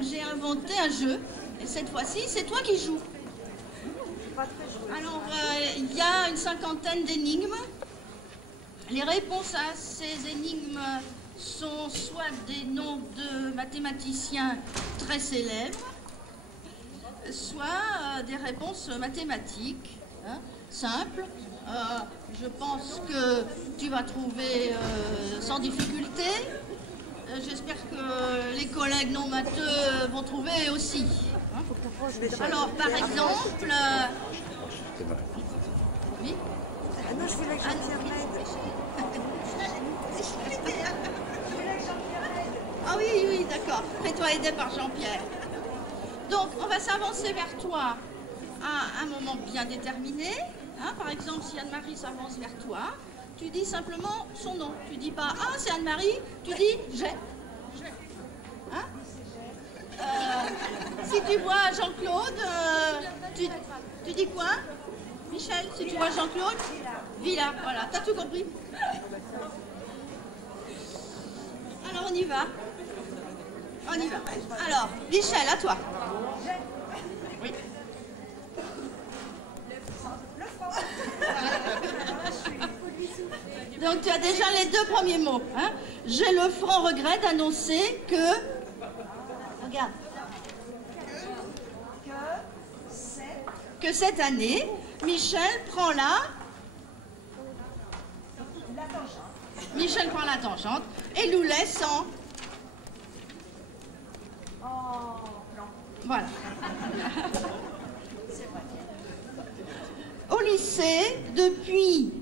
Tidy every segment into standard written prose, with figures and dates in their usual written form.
Donc j'ai inventé un jeu, et cette fois-ci, c'est toi qui joues. Alors, il y a une cinquantaine d'énigmes. Les réponses à ces énigmes sont soit des noms de mathématiciens très célèbres, soit des réponses mathématiques, hein, simples. Je pense que tu vas trouver sans difficulté. J'espère que les collègues non matheux vont trouver aussi. Hein. Alors, par exemple... Oui. Ah non, je voulais que Jean-Pierre m'aide. Ah oui, oui, d'accord. Fais-toi aider par Jean-Pierre. Donc, on va s'avancer vers toi à un moment bien déterminé. Hein, par exemple, si Anne-Marie s'avance vers toi, tu dis simplement son nom. Tu dis pas « Ah, c'est Anne-Marie », tu dis « J'ai ». Hein, si tu vois Jean-Claude, tu dis quoi? Michel, si tu vois Jean-Claude, Villa, voilà, t'as tout compris. Alors on y va. On y va. Alors, Michel, à toi. Oui. Donc tu as déjà les deux premiers mots. Hein. J'ai le franc regret d'annoncer que... Regarde. Que cette année, Michel prend la tangente et nous laisse en... Voilà. Au lycée, depuis...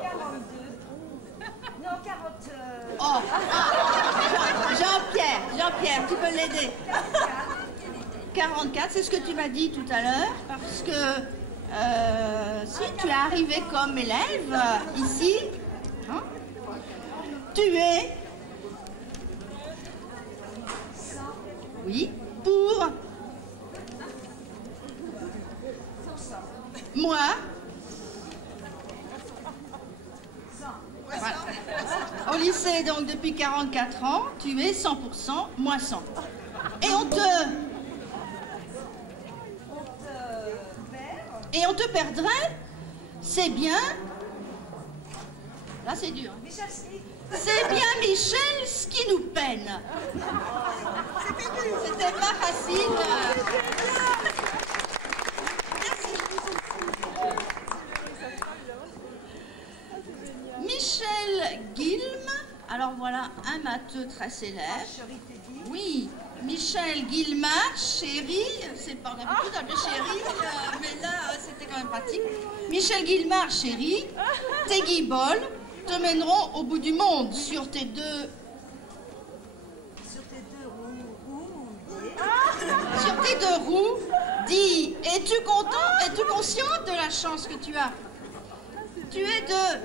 42. Non, 40... Oh, Jean-Pierre, tu peux l'aider. 44, c'est ce que tu m'as dit tout à l'heure, parce que si tu es arrivé comme élève ici, hein, tu es... Oui, pour... Moi... Voilà. Au lycée, donc, depuis 44 ans, tu es 100%, moi 100. Et on te perdrait, c'est bien... Là, c'est dur. C'est bien Michel, ce qui nous peine. C'était pas facile. Michel Guilm, alors voilà un matheux très célèbre. Oui, Michel Guilmard, chéri, c'est pas l'habitude d'appeler chéri, mais là c'était quand même pratique. Michel Guilmard, chéri, tes guiboles te mèneront au bout du monde sur tes deux... Sur tes deux roues, dis, es-tu content, es-tu consciente de la chance que tu as? Tu es de...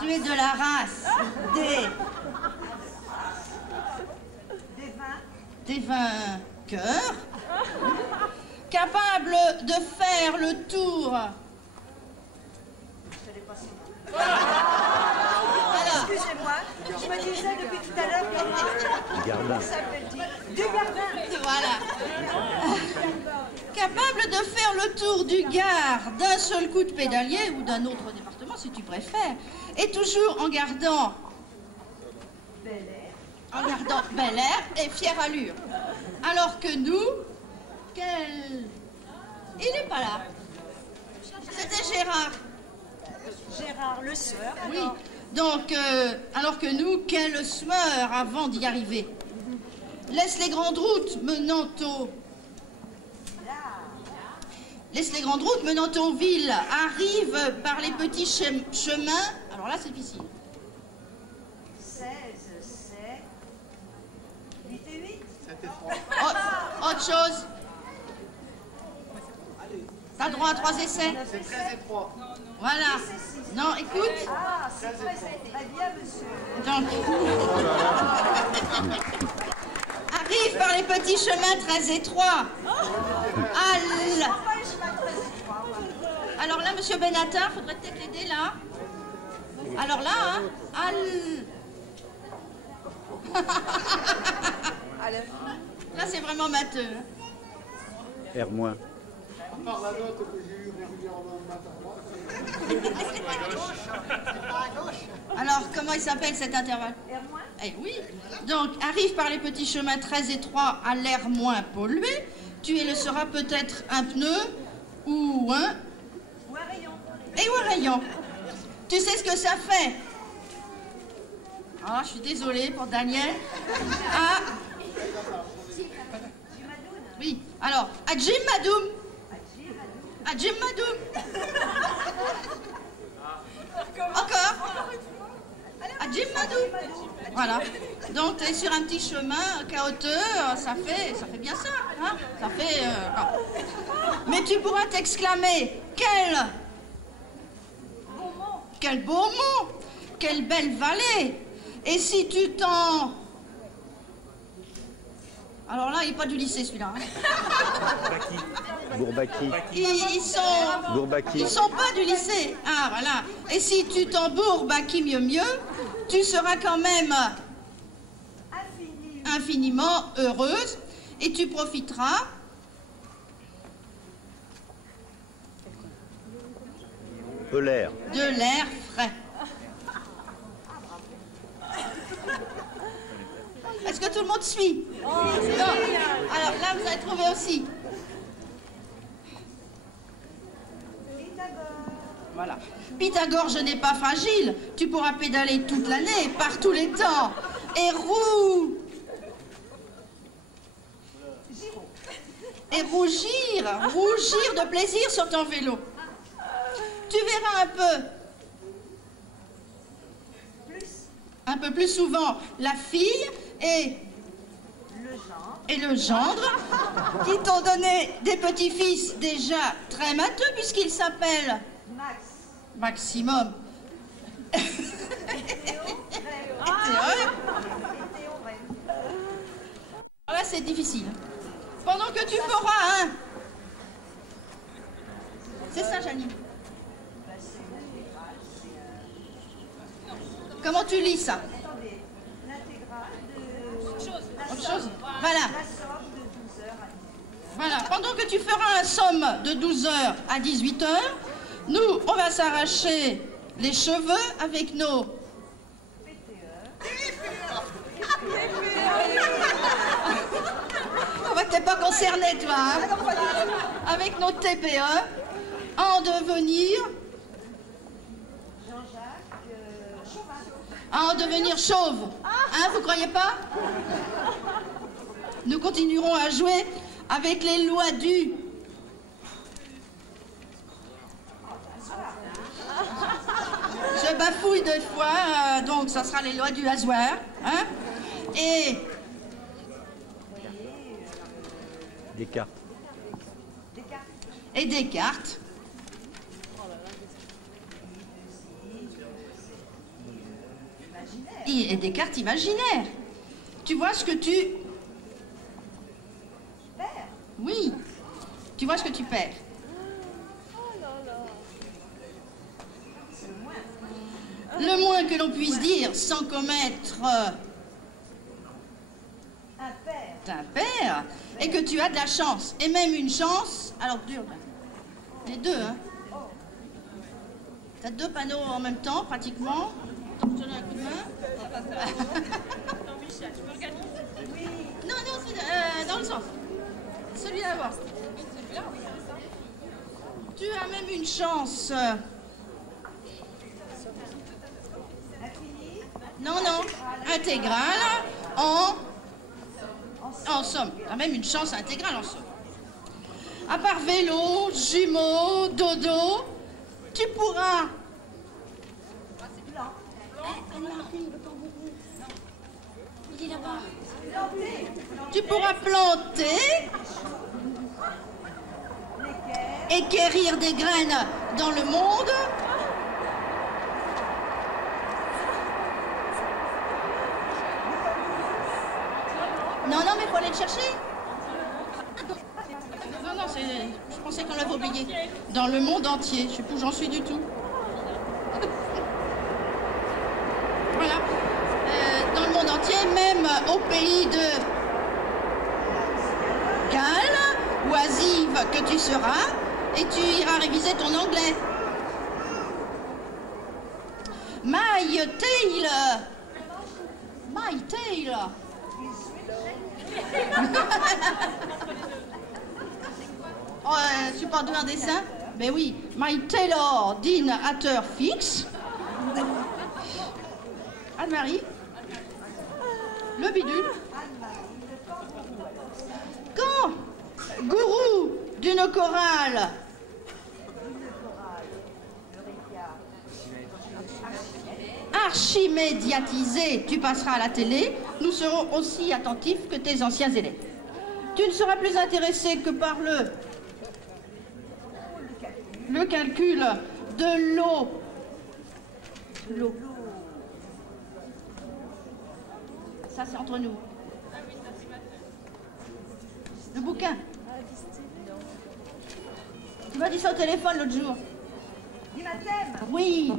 Tu es de la race des vainqueurs, capable de faire le tour. Excusez-moi, je me disais depuis tout à l'heure comment ça s'appelle du Gardin. Voilà. Capable de faire le tour du Gard d'un seul coup de pédalier ou d'un autre département si tu préfères, et toujours en gardant bel air et fière allure. Alors que nous, il n'est pas là. C'était Gérard. Gérard, le sueur. Oui. Donc, alors que nous, quel sueur avant d'y arriver. Laisse les grandes routes menant aux villes, arrive par les petits chemins. Alors là, c'est difficile. 16, c'est 8 et 8. 7 et 3. Autre chose. T'as droit à 3 essais. C'est 13 et 3. Voilà. Non, écoute. Ah, c'est très bien, monsieur. Donc, arrive par les petits chemins très étroits. Alors là, monsieur Benatar, faudrait peut-être l'aider là. Alors là, hein, là, c'est vraiment matheux. R-. Par la note que j'ai eue régulièrement le matin. Alors, comment il s'appelle cet intervalle? Eh oui. Donc, arrive par les petits chemins très étroits à l'air moins pollué. Tu seras peut-être un pneu ou un... Ou un rayon. Et ou un rayon. Tu sais ce que ça fait? Ah, je suis désolée pour Daniel. Ah. Oui. Alors, à Jim Madoum. À Jim Madoum. Encore. À Jim Madoum. Voilà. Donc, tu es sur un petit chemin caoteux, ça fait bien ça. Hein, ça fait... Mais tu pourras t'exclamer, quel beau mot, quelle belle vallée. Et si tu t'en... Alors là, il n'est pas du lycée, celui-là. Hein. Bourbaki. Ils sont pas du lycée. Ah, voilà. Et si tu t'en bourbaki mieux, tu seras quand même infiniment heureuse et tu profiteras De l'air frais. Est-ce que tout le monde suit? Non. Alors là, vous avez trouvé aussi. Voilà. Pythagore, je n'ai pas fragile. Tu pourras pédaler toute l'année, par tous les temps. Et rougir de plaisir sur ton vélo. Tu verras un peu plus souvent la fille et le gendre qui t'ont donné des petits-fils déjà très matheux puisqu'ils s'appellent Maximum. Là, c'est difficile. Pendant que tu feras un... C'est ça, Janine. Comment tu lis ça? Autre chose. Voilà. Voilà. Pendant que tu feras un somme de 12 heures à 18 heures, nous, on va s'arracher les cheveux avec nos... On va que t'es pas concerné, toi, hein? Avec nos TPE, en devenir... En devenir chauve. Hein, vous croyez pas? Nous continuerons à jouer avec les lois du... Je bafouille deux fois, donc ça sera les lois du hasard. Hein? Et... Descartes. Et Descartes. Et Descartes imaginaire. Tu vois ce que tu... Oui. Tu vois ce que tu perds. Le moins que l'on puisse dire sans commettre... un père, et que tu as de la chance, et même une chance, alors dur, les deux, hein. T'as deux panneaux en même temps, pratiquement. Je te donne un coup de main. Attends, Michel, tu peux regarder? Oui. Non, c'est dans le sens. Celui-là avant. Celui-là, oui, c'est ça. Tu as même une chance. Non, intégrale en somme. Tu as même une chance intégrale en somme. À part vélo, jumeaux, dodo, tu pourras... Il est là-bas. Tu pourras planter, équérir des graines dans le monde. Non, mais il faut aller le chercher. Non, je pense pensais qu'on l'avait oublié. Dans le monde entier. Je sais plus où j'en suis du tout. Voilà. Dans le monde entier, même au pays de Galles, oisive que tu seras, et tu iras réviser ton anglais. My tail. My tail. Oh, tu parles d'un dessin? Ben oui. My tailor din at fix. Anne-Marie. Le bidule. Quand gourou d'une chorale archimédiatisé, tu passeras à la télé, nous serons aussi attentifs que tes anciens élèves. Tu ne seras plus intéressé que par le calcul de l'eau. Ça, c'est entre nous. Le bouquin. Tu m'as dit ça au téléphone l'autre jour. Dis ma thème. Oui.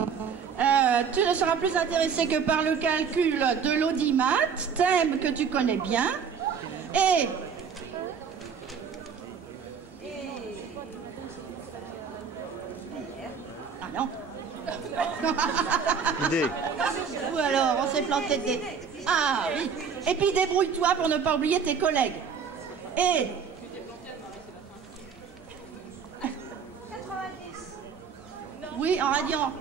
Tu ne seras plus intéressé que par le calcul de l'audimat, thème que tu connais bien. Et... Ah non. Idée. Ou alors, on s'est planté de... Ah oui. Et puis débrouille-toi pour ne pas oublier tes collègues. Et... 90. Oui, en radian.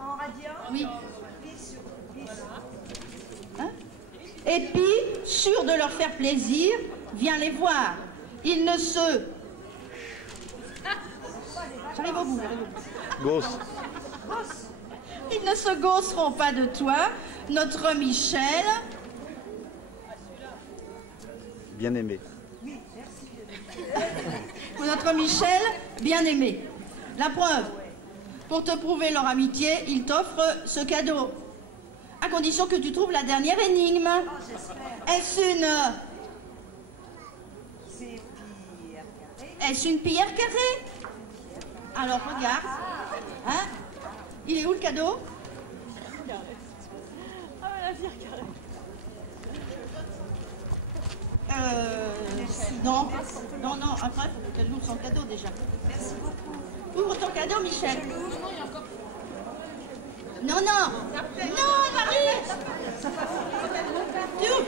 En radian. Oui. 10 sur 10. Hein? Et puis, sûr de leur faire plaisir, viens les voir. Ils ne se... J'arrive au bout, Gosse. Ils ne se gausseront pas de toi, notre Michel. Bien aimé. Notre Michel, bien aimé. La preuve, pour te prouver leur amitié, ils t'offrent ce cadeau. À condition que tu trouves la dernière énigme. Est-ce une... C'est pierre carrée. Est-ce une pierre carrée? Alors regarde. Hein? Il est où le cadeau? Non, non, après, il faut qu'elle ouvre son cadeau déjà. Merci beaucoup. Ouvre ton cadeau, Michel. Non, non. Non, Marie. Tu ouvres.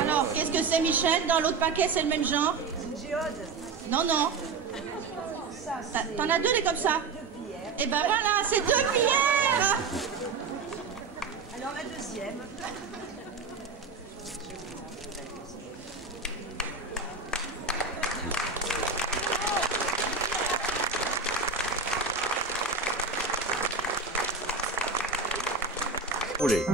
Alors, qu'est-ce que c'est, Michel? Dans l'autre paquet, c'est le même genre? C'est une géode. Non, non. Ça, c'est T'en as deux, des comme ça? 2 pierres. Eh ben voilà, c'est 2 pierres. Alors la deuxième. Olé.